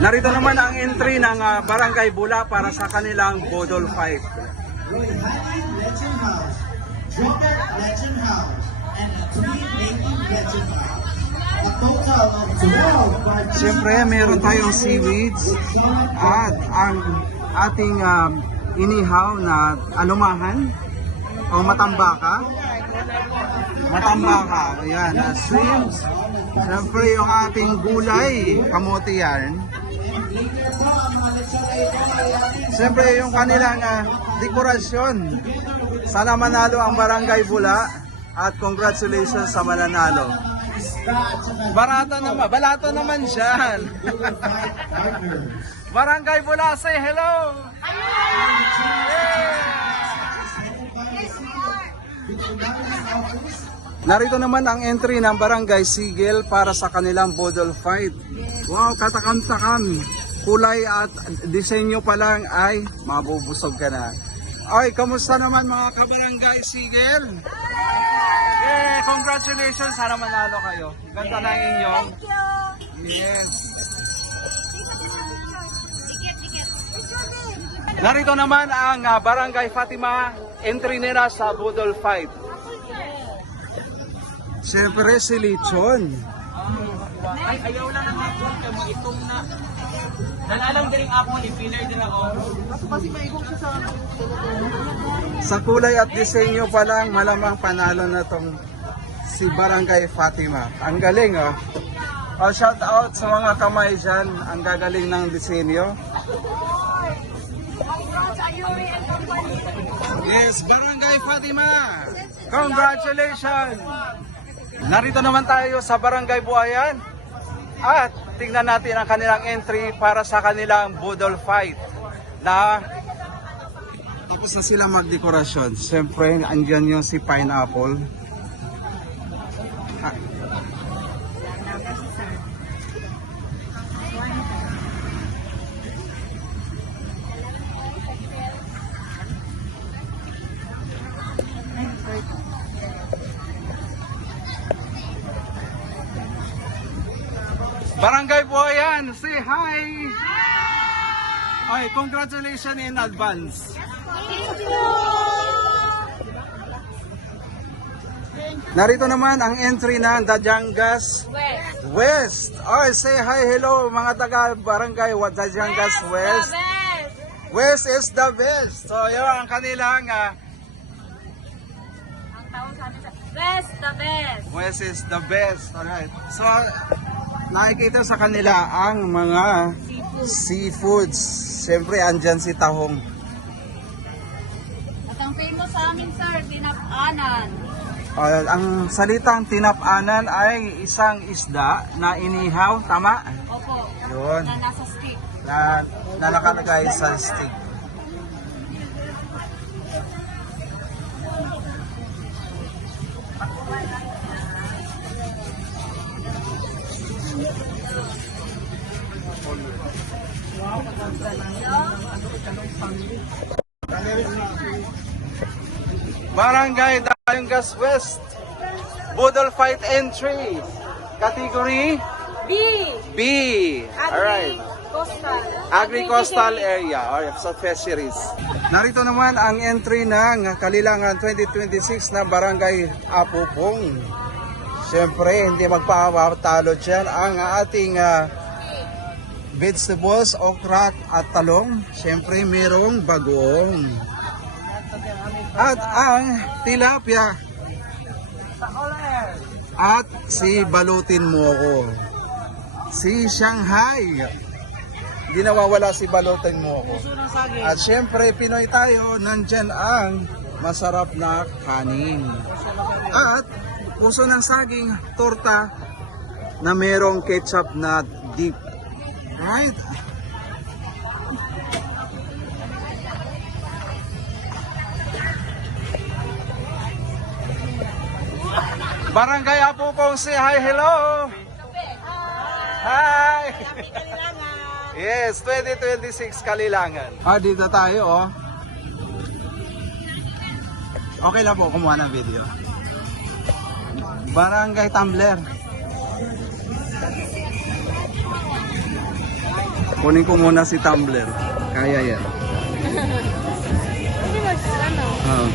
Narito naman ang entry ng Barangay Bula para sa kanilang Bodol Fight. Legend House, Joker Legend House, and a Tweet Making Legend House. A total of 12. Siyempre, meron tayong seaweeds at ang ating inihaw na alumahan o matambaka. Matambaka, ayan, shrimps. Siyempre, yung ating gulay, kamote yan. Siyempre, yung kanilang dekorasyon. Sana manalo ang Barangay Bula at congratulations sa mananalo. Balato naman dyan. Barangay Bula, say hello! Narito naman ang entry ng Barangay Sigel para sa kanilang Bodol Fight. Wow, katakam-takam. Kulay at disenyo pa lang ay mabubusog ka na. Ay, kamusta naman mga kabarangay Sigel? Yeah, congratulations. Sana manalo kayo. Ganda na inyong. Thank you. Yes. Narito naman ang Barangay Fatima entry nila sa Bodol Fight. Siyempre si Lichon. Ay, ayaw lang ng hapon ka mo itong na. Nalalang din ako ni Pillar din ako. Kasi maigong siya sa Sa kulay at disenyo pa lang, malamang panalo na tong si Barangay Fatima. Ang galing shout out sa mga kamay dyan. Ang gagaling ng disenyo. Yes, Barangay Fatima! Congratulations! Narito naman tayo sa Barangay Buayan. At tingnan natin ang kanilang entry para sa kanilang Bodol Fight. Na tapos na sila magdekorasyon. Siyempre, andyan yung si Pineapple. Barangay Buayan, say hi! Ay, congratulations in advance. Narito naman ang entry ng Dajangas West. Ay, say hi, hello mga taga Barangay Dajangas West. West is the best. So, yun ang kanilang Best, the best. West is the best. Alright. So, nakikita sa kanila ang mga seafoods. Siyempre, andyan si Tahong. At ang famous sa amin, sir, tinapanan. Ang salitang tinapanan ay isang isda na inihaw, tama? Opo. Yun. Na nasa stick. Na nakalagay sa stick. Barangay Dajangas West Bodol Fight entry category B. B. Alright. Coastal. Agri-coastal area or sa fisheries. Narito naman ang entry ng Kalilangan 2026 na Barangay Apupong. Siyempre, hindi magpapatalo dyan ang ating vegetables, okra at talong. Siyempre, mayroong bagoong. At ang tilapia. At si balutin mo ko. Si Shanghai. Hindi nawawala si balutin mo ko. At siyempre, Pinoy tayo, nandyan ang masarap na kanin. At puso ng saging, torta na merong ketchup na dip. Right? Barangay Apupong, say hi, hello! Hi! Yes, 2026 Kalilangan. Dito tayo, Okay lang po, kumuha ng video. Barangay Tumbler. Kunin ko muna si tumbler. Kaya yan. Hindi mo ano? Ah.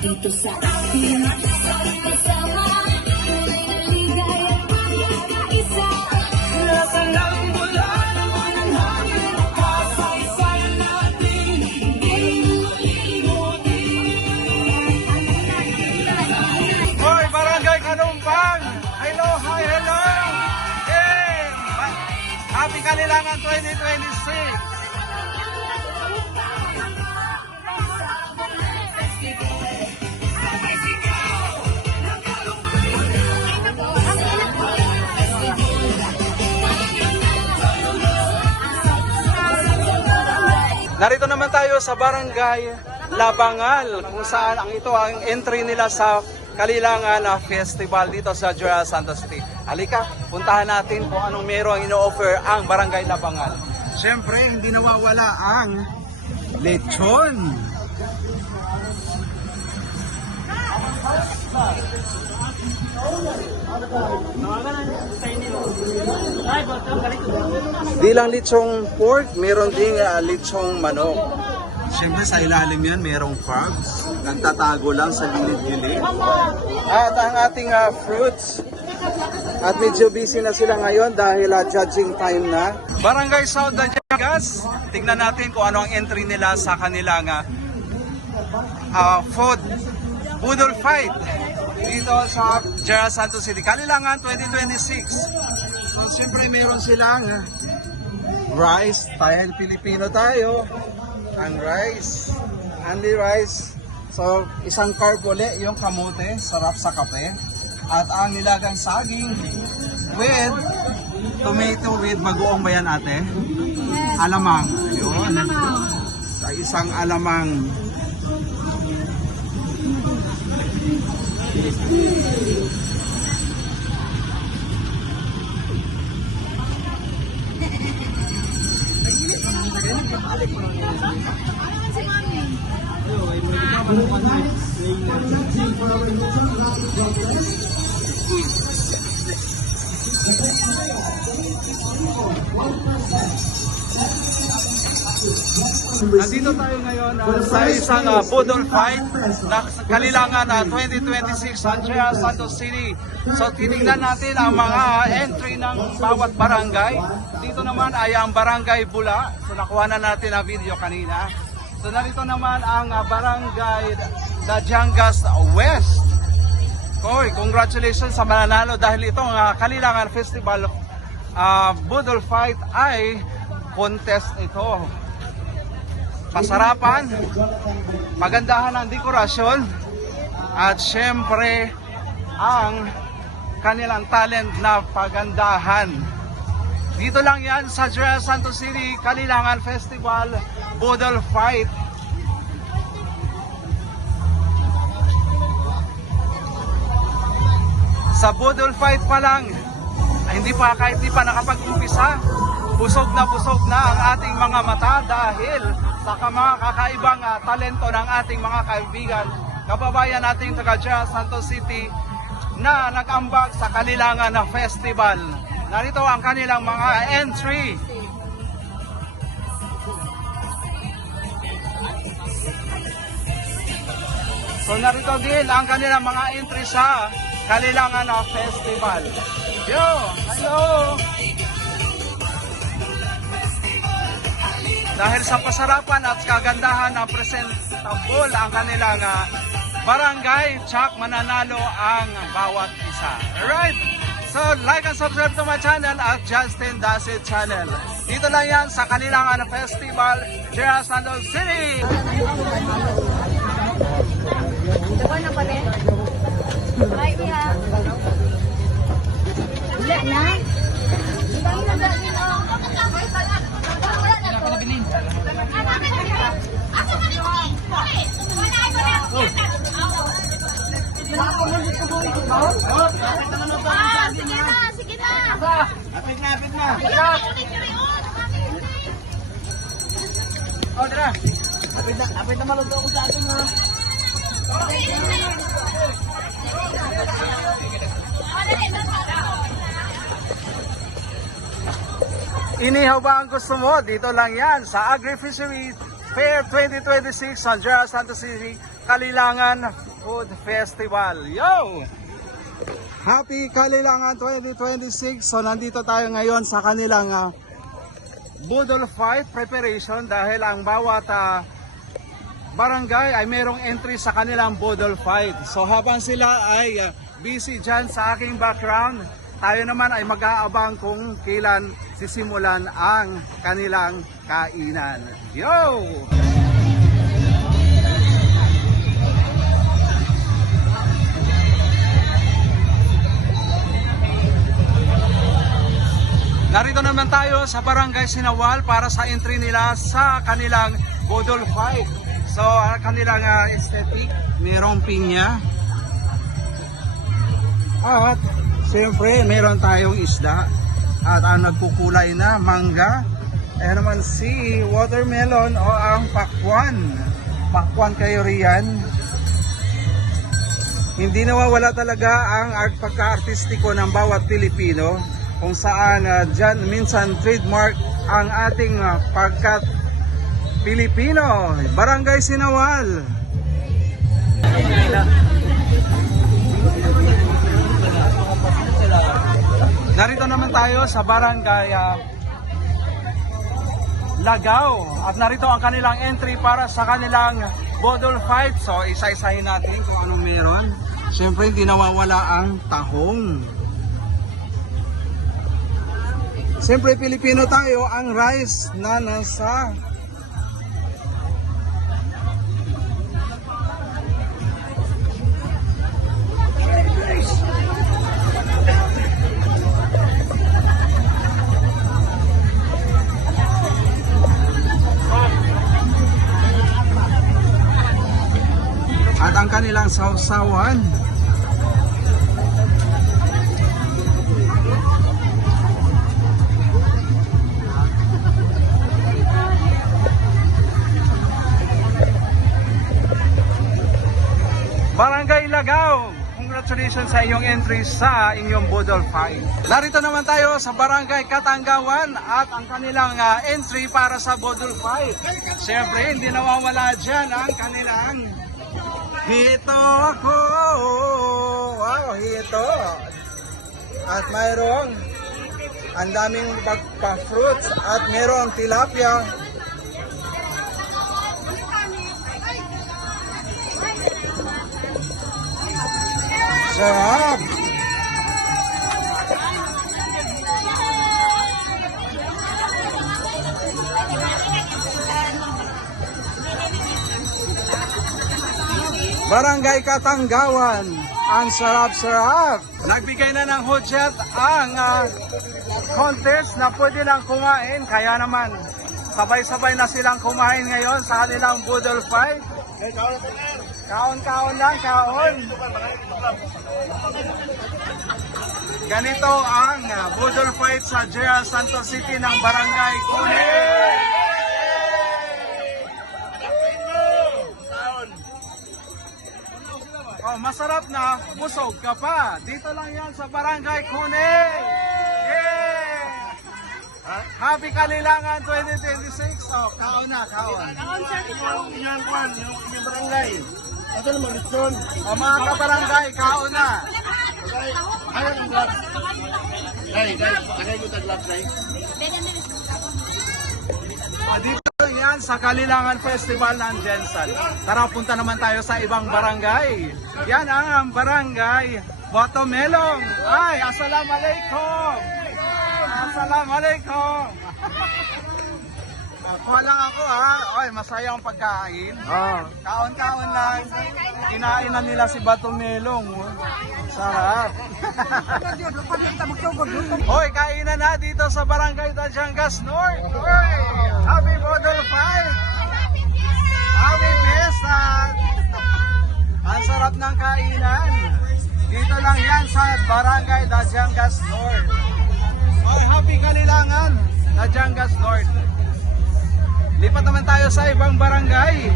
Dito sa akin, sama-sama, ligaya at isa. Nasa lang mula naman ang hangin, kasaysayan natin, Hoy, Barangay Kanumpang! Hello, hi, hello! Hey! Happy Kalilangan 2026! Narito naman tayo sa Barangay Labangal kung saan ang ito ang entry nila sa Kalilangan Festival dito sa General Santos City. Halika, puntahan natin kung anong merong ino-offer ang Barangay Labangal. Siyempre, hindi nawawala ang lechon. Di lang lechong pork, meron ding lechong manok. Siyempre sa ilalim yan, merong crabs. Nagtatago lang sa gilid-gilid. At ang ating fruits. At medyo busy na sila ngayon dahil judging time na. Barangay South Dajagas. Tingnan natin kung ano ang entry nila sa kanilang food budol fight dito sa General Santos City. Kalilangan 2026. So siyempre meron silang rice. Dahil Pilipino tayo. Ang rice. Only rice. So isang carb uli yung kamote. Sarap sa kape. At ang nilagang saging with tomato with bagoong ba yan ate? Alamang. Ayun. Sa isang alamang. Nandito tayo ngayon sa isang budol fight na Kalilangan 2026 sa General Santos City. So titingnan natin ang mga entry ng bawat barangay. Dito naman ay ang Barangay Bula. So nakuha na natin ang video kanina. So narito naman ang Barangay Dajangas West. Koy, congratulations sa mananalo dahil itong Kalilangan Festival budol fight ay contest ito. Pasarapan, magandahan ang dekorasyon, at syempre ang kanilang talent na pagandahan. Dito lang yan sa General Santos City, Kalilangan Festival Budol Fight. Sa Budol Fight pa lang, kahit di pa nakapag-umpisa, busog na ang ating mga mata dahil sa mga kakaibang talento ng ating mga kaibigan, kababayan nating taga General Santos City na nag-ambag sa Kalilangan na Festival. Narito ang kanilang mga entry. So narito din ang kanilang mga entry sa Kalilangan na Festival. Yo! Hello! Dahil sa pasarapan at kagandahan ng presentable ang kanilang barangay, tsak mananalo ang bawat isa. Alright? So, like and subscribe to my channel at Justin Dasit Channel. Dito lang yan sa Kanilangan Festival, General Santos City. Diba na pala? Ay, iya. Wala na? Diba yun ang dami na? Wala na to. Sige na, sige na. Apit na. Oh, tara. Apit na malugto ako sa atin, ha. Inihaw ba ang gusto mo? Dito lang yan sa Agri-Fishery Fair 2026 sa General Santos City, Kalilangan Food Festival. Yo! Happy Kalilangan 2026! So nandito tayo ngayon sa kanilang Budol Fight preparation dahil ang bawat barangay ay merong entry sa kanilang Budol Fight. So habang sila ay busy dyan sa aking background, tayo naman ay mag-aabang kung kailan sisimulan ang kanilang kainan. Yo! Narito naman tayo sa Barangay Sinawal para sa entry nila sa kanilang Budol Fight. So, kanilang aesthetic, mayroong pinya. At, siyempre, meron tayong isda. At ang nagkukulay na, mangga. Ayan naman si watermelon o ang pakwan. Pakwan kayo riyan. Hindi nawawala talaga ang pagka-artistiko ng bawat Pilipino. Kung saan dyan minsan trademark ang ating pagkat Pilipino. Barangay Sinawal. Narito naman tayo sa Barangay Lagaw at narito ang kanilang entry para sa kanilang Budol Fight. So isa-isahin natin kung anong meron. Siyempre hindi nawawala ang tahong. Siyempre Pilipino tayo, ang rice na nasa at ang kanilang sausawan. Barangay Lagaw, congratulations sa iyong entry sa inyong Budol Fight. Narito naman tayo sa Barangay Katanggawan at ang kanilang entry para sa Budol Fight. Siyempre, hindi nawawala dyan ang kanilang hito ako. Wow, hito. At mayroong ang daming pagpa-fruits at mayroong tilapia. Sarap! Barangay Katanggawan, ang sarap-sarap. Nagbigay na ng hudyat ang contest na pwede lang kumain. Kaya naman, sabay-sabay na silang kumain ngayon sa kanilang Budol Fight. Kaon-kaon lang, kaon. Ganito ang Budol Fight sa General Santos City ng Barangay Kunin. Oh, masarap na, busog ka pa. Dito lang yan sa Barangay Kunin. Yeah! Happy Kalilangan 2026. Oh, kaon na, kaon. Yung barangay. Ito naman, lechon. Oh, mga kabarangay, kaon na. Ayaw ang gloves. Guys, lagay ko tag gloves, guys. Dito lang yan sa Kalilangan Festival ng Jensen. Tara, punta naman tayo sa ibang barangay. Yan ang barangay Watermelon. Ay, assalamualaikum. Assalamualaikum. Kuha lang ako ha. Ay, masaya ang pagkain. Kaon-kaon lang. Kinain na nila si Watermelon. Sarap. Hoy, kainan na dito sa Barangay Dajangas North. Hoy, happy Model 5. Happy Fiesta. Ang sarap ng kainan. Dito lang yan sa Barangay Dajangas North. Hoy, happy Kalilangan, Dajangas North. Lipat naman tayo sa ibang barangay.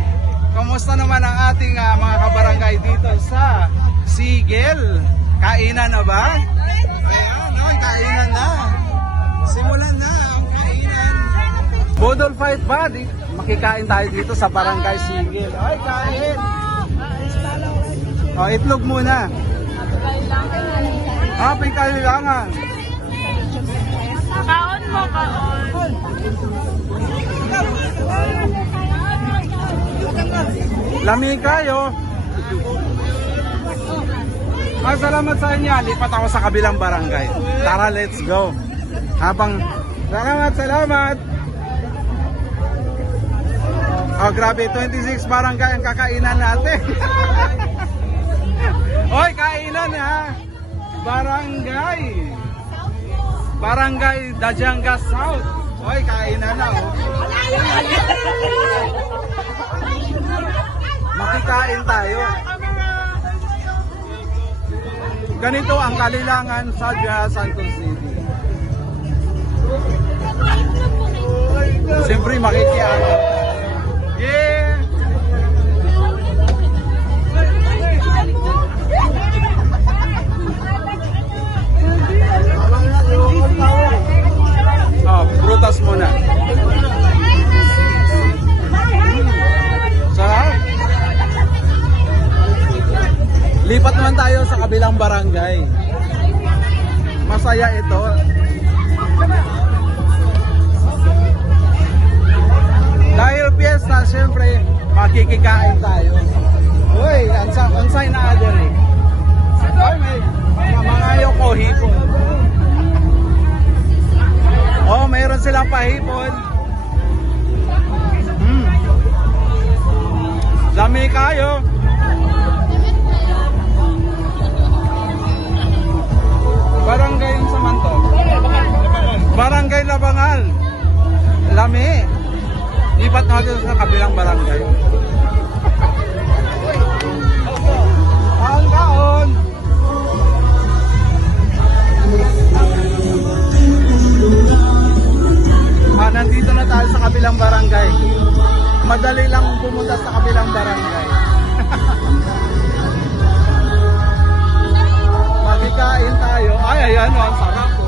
Kamusta naman ang ating mga kabarangay dito sa Sigel? Kainan na ba? Ayan, kainan na. Simulan na ang kainan. Bodol fight ba? Makikain tayo dito sa barangay Sigel. Ay, kain. Oh, itlog muna. Happy Kalilangan. Kaon mo, kaon. Lami kayo. Salamat sa inyo. Lipat ako sa kabilang barangay. Tara, let's go. Salamat. Oh, grabe, 26 barangay ang kakainan natin. Hoy, kainan ha. Barangay Dajangas South. Hoy, kainan na oh. Makikain tayo. Ganito ang Kalilangan sa Santos City. Siyempre makikialam. Yeah! Oh, prutas muna. Sarap. Lipat naman tayo sa kabilang barangay. Masaya ito. Dahil piyesta, siyempre, makikikain tayo. Uy, ansay na adon eh. Ay, may mamangayo ko hipon. Oh, mayroon silang pahipon. Lami kayo. Barangay yung Samanto. Barangay Labangal. Lami. Lipat natin sa kabilang barangay. Kaon-kaon. Nandito na tayo sa kabilang barangay. Madali lang pumunta sa kabilang barangay. Magkikain tayo. Ay, ayan, ang sarap po.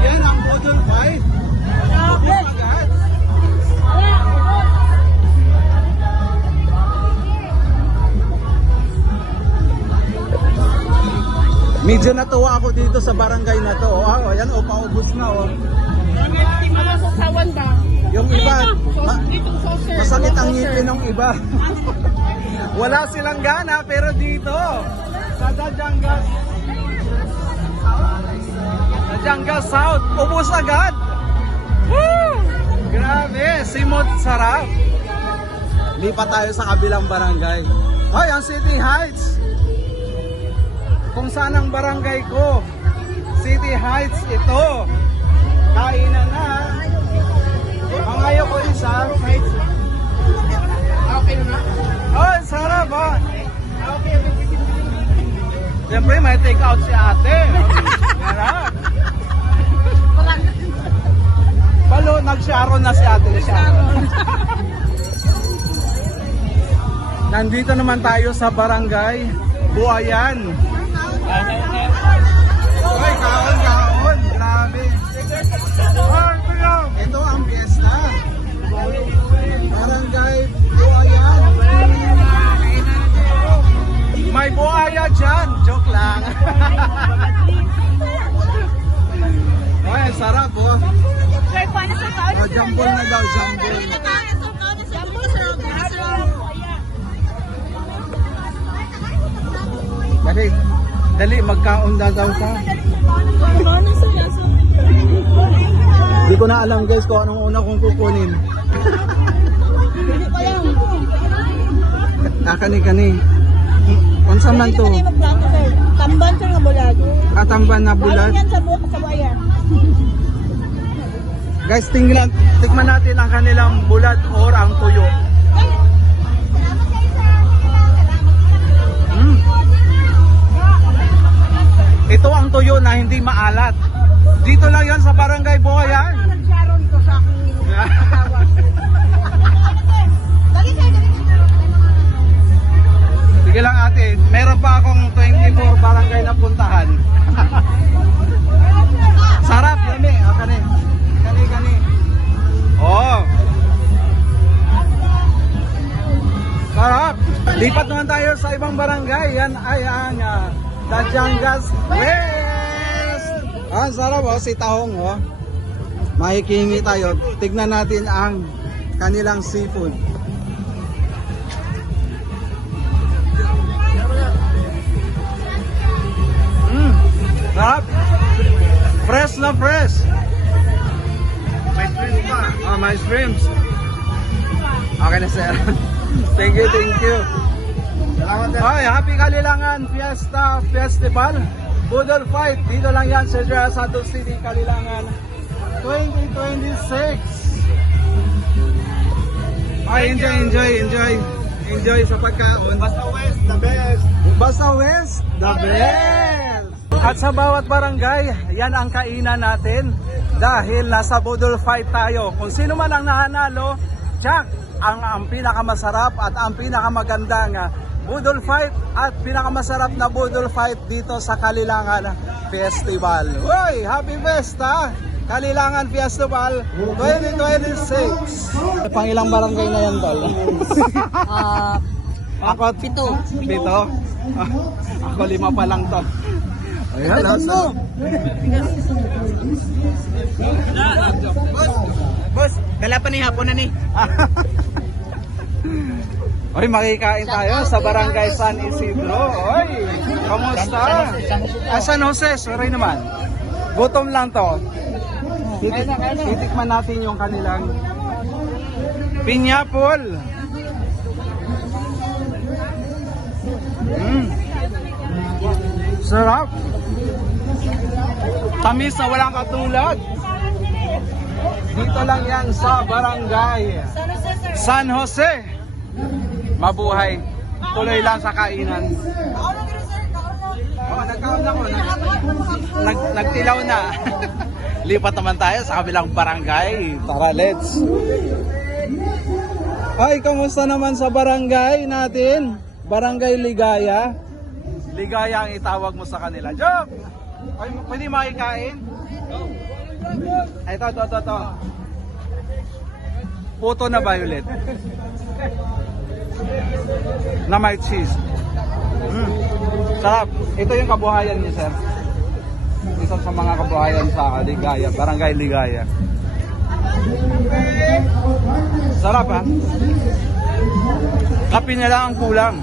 Yan ang Bodol Fight. Agad. Medyo natuwa ako dito sa barangay na to. Oh, ayan, paubos na oh. Yung iba, masakit ang ngipin ng iba. Wala silang gana, pero dito, sa Dajangas South, ubos agad. Woo! Grabe, simot sarap. Lipat tayo sa kabilang barangay. Ay, ang City Heights. Kung saan ang barangay ko. City Heights ito. Kainan na. Ang ayaw ko isa. Okay na. Oh, sarap oh. Siyempre may take out si ate. Sarap. Palo, nag-sharon na si ate. Nandito naman tayo sa barangay Buayan. Hoy, kaon. Grabe. Ito ang piyesta. Barangay Buayan. May buaya dyan. Joke lang. Ay, sarap oh. Oh, jambol na daw, jambol. Dali. Dali, magkaon na daw ka. Hindi ko na alam guys kung anong una kong kukunin. Kani. Unsa man to? Tamban sir nga bulag. Tamban na bulag. Yan sa buhok sa bayan. Guys, tikman natin ang kanilang bulad or ang tuyo. Ito ang tuyo na hindi maalat. Dito lang yan sa Barangay Buhayan. Nagsaron ko sa aking asawa. Dali sir, dali. Sige lang ate, meron pa akong 24 barangay na puntahan. Sarap, yun eh. Kani. Oh. Sarap. Lipat naman tayo sa ibang barangay. Yan ay ang Dajangas West. Ang sarap oh, si Tahong oh. Makikihingi tayo. Tignan natin ang kanilang seafood. Sarap. Fresh na fresh. May shrimps pa. Ah, may shrimps. Okay na sir. Thank you. Hi, happy Kalilangan Fiesta Festival. Budol Fight. Dito lang yan sa Santos City, Kalilangan 2026. Ay, enjoy sa pagkaon. Basta West, the best. Basta West, the best! At sa bawat barangay, yan ang kainan natin dahil nasa Budol Fight tayo. Kung sino man ang nahanalo, Jack ang pinakamasarap at ang pinakamagandang Budol Fight at pinakamasarap na Budol Fight dito sa Kalilangan Festival. Uy, happy Fiesta! Kalilangan Festival 2026. Pangilang barangay na yan, Tol? Ako, pito. Ako 5 pa lang, Tol. Ayan, Boss, dala pa ni hapon na ni. Oy, makikain tayo sa Barangay San Isidro. Oy, kamusta? San Jose, sorry naman. Gutom lang to. Titikman natin yung kanilang piñapol. Sarap. Tamis na walang katulad. Dito lang yan sa Barangay San Jose. Mabuhay. Tuloy lang sa kainan. Nagkaon ako. Nagtilaw na. Lipat naman tayo sa kabilang barangay. Tara, let's. Ay, kamusta naman sa barangay natin? Barangay Ligaya. Ligaya ang itawag mo sa kanila. Joke! Ay, pwede makikain? Ay, ito. Puto na violet. Na may cheese. Sarap. Ito yung kabuhayan niya, sir. Isa sa mga kabuhayan sa Ligaya, Barangay Ligaya. Sarap ha? Kape na lang ang kulang.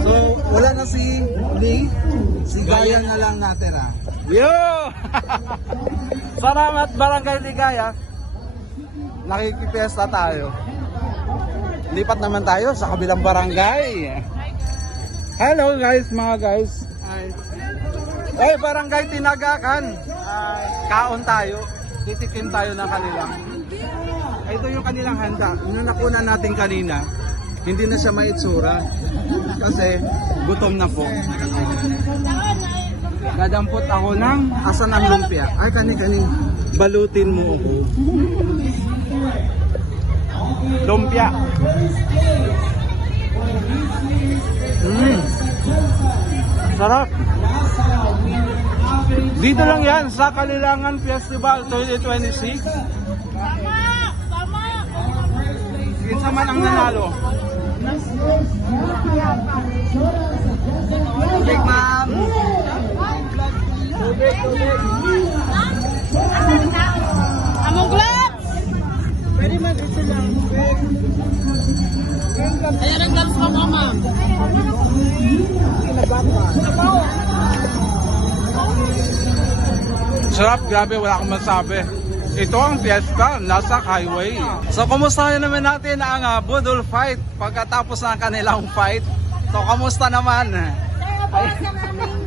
So, wala na si Lee. Si Gaya na lang natira. Yo! Salamat Barangay Ligaya. Nakikipesta tayo. Lipat naman tayo sa kabilang barangay. Hello guys, mga guys. Ay, Barangay Tinagakan. Kaon tayo. Titikim tayo ng kanilang. Ito yung kanilang handa. Yung nakunan natin kanina, hindi na siya maitsura. Kasi gutom na po. Dadampot ako ng asan ang lumpia. Ay, kani-kani. Balutin mo ako. Lumpia. Sarap. Dito lang yan sa Kalilangan Festival 2026. Tama. Kinsa man ang nanalo. Tubig, ma'am. Tubig. Among gloves. Pwede man ito lang. Ayan ang gloves mo, ma'am. Sarap, grabe, wala akong masabi. Ito ang fiesta, nasa highway. So, kumusta naman natin ang budol fight pagkatapos ng kanilang fight? So, kamusta naman? Sir, opo sa aming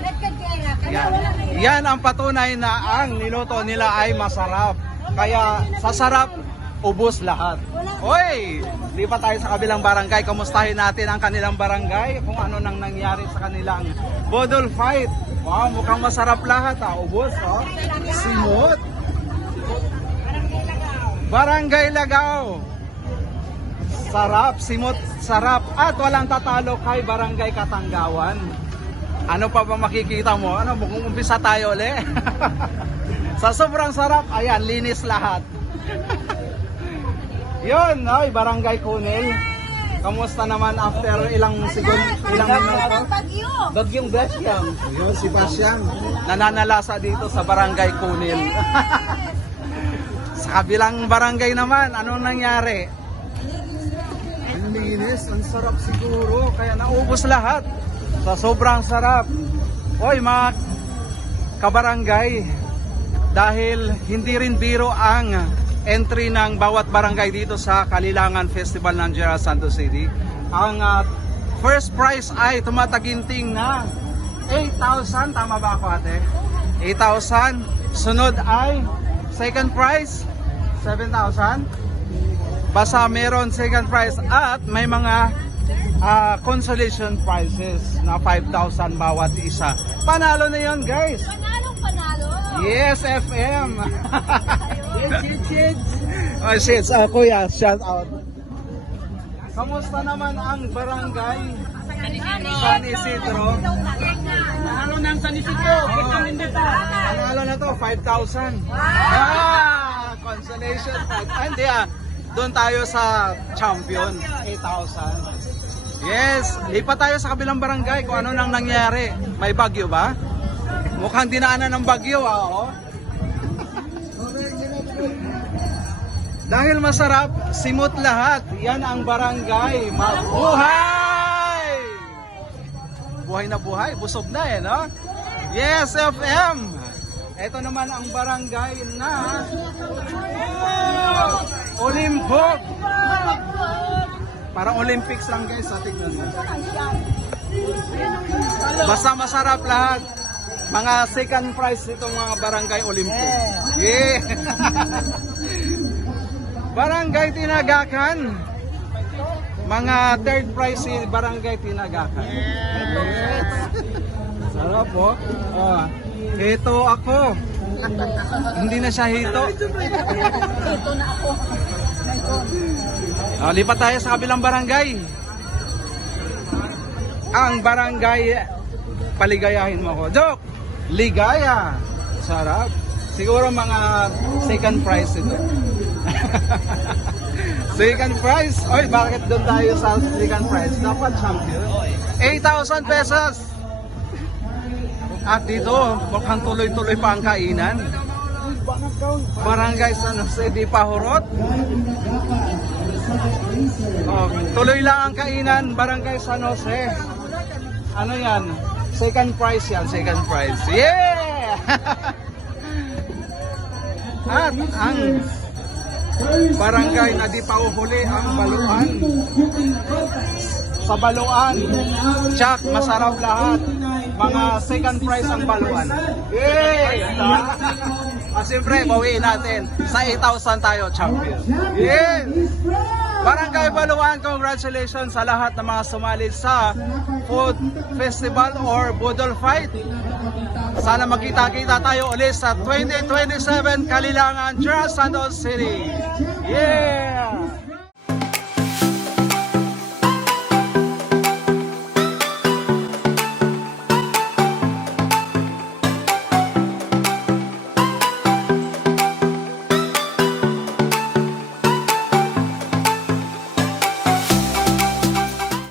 red card kaya Yan. wala na yun. Yan ang patunay na ang niluto nila ay masarap. Kaya sa sarap, ubos lahat. Hoy! Di pa tayo sa kabilang barangay. Kamustahin natin ang kanilang barangay kung ano nang nangyari sa kanilang budol fight. Wow, mukhang masarap lahat ah. Ubos, oh. Simot. Barangay Lagaw. Sarap, simot, sarap. At walang tatalo kay Barangay Katanggawan. Ano pa ba makikita mo? Ano, kung umpisa tayo ulit? Sa sobrang sarap, ayan, linis lahat. Yun, ay, Barangay Kunil. Kamusta naman after ilang segundo, ilang minuto? Bagyo. Bagyong Graciam. Yun, si Basyang. Nananalasa dito sa Barangay Kunil. Sa kabilang barangay naman, anong nangyari? Ang linis, ang sarap siguro. Kaya naubos lahat. Sa sobrang sarap. Oy, mga kabarangay, dahil hindi rin biro ang entry ng bawat barangay dito sa Kalilangan Festival ng General Santos City. Ang first prize ay tumataginting na 8,000. Tama ba ako, ate? 8,000. Sunod ay second prize 7,000. Basta meron second prize at may mga consolation prizes na 5,000 bawat isa. Panalo na yon, guys. Panalong panalo. Yes, FM. Oh, shit. Kuya, shout out. Kamusta naman ang barangay San Isidro? Ano nang San Isidro? Panalo na to, 5,000. Consolation prize. Hindi doon tayo sa champion, 8,000. Yes, lipat tayo sa kabilang barangay kung ano nang nangyari. May bagyo ba? Mukhang dinaanan ng bagyo, oh. Dahil masarap, simot lahat. Yan ang barangay. Mabuhay! Buhay na buhay, busog na no? Yes, FM! Ito naman ang barangay na Olimpok. Parang Olympics lang guys, tignan mo. Basta masarap lahat. Mga second prize itong mga barangay Olimpok. Yeah! Barangay Tinagakan. Mga third prize si Barangay Tinagakan. Yes. Sarap po. Oh. Hito ako. Hindi na siya hito. Ito na ako. Lipat tayo sa kabilang barangay. Ang barangay, paligayahin mo ako. Joke! Ligaya. Sarap. Siguro mga second prize ito. Second prize? Oy, bakit doon tayo sa second prize? Dapat champion. 8,000 pesos. At dito, mukhang tuloy-tuloy pa ang kainan. Barangay San Jose de Pahorot. Oh, tuloy lang ang kainan, Barangay San Jose. Ano yan? Second prize yan, second prize. Yeah! At ang barangay na di pa uhuli ang Baluan. Sa Baluan, Jack, masarap lahat. Mga second prize ang Baluan. Yeah! Siyempre, bawiin natin. Sa 8,000 tayo, champion. Yeah! Barangay Baluan, congratulations sa lahat ng mga sumali sa food festival or budol fight. Sana magkita-kita tayo ulit sa 2027 Kalilangan, General Santos City. Yeah!